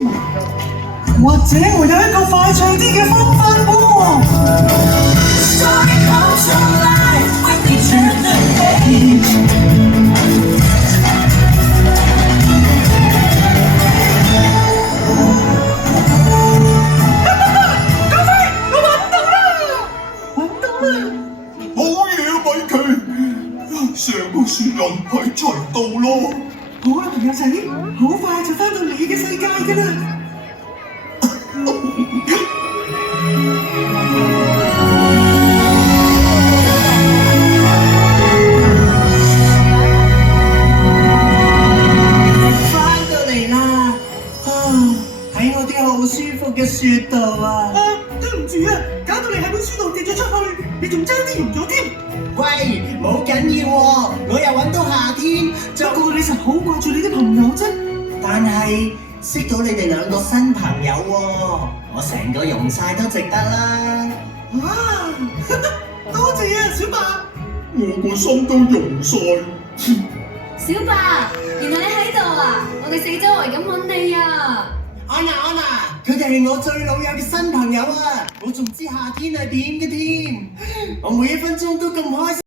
或者會有一個快脆啲嘅方法喎。好嘢啊，米奇！成個雪人喺齊度咯。好啦，朋友仔，好快就翻到你嘅世界㗎啦。翻到嚟啦！喺我啲好舒服嘅雪度啊！對唔住啊，搞到你喺本書度跌咗出去，你仲爭啲唔咗添。喂，冇緊要喎，我又揾到夏天。不過你實好掛住你啲朋友啫。但係識到你哋兩個新朋友喎，我成個融晒都值得啦。多謝啊，小白。我個心都融晒。小白，原來你喺度啊！我哋四周圍咁揾你啊！安娜，佢哋係我最老友嘅新朋友啊！我仲知夏天係點嘅添，我每一分鐘都咁開心。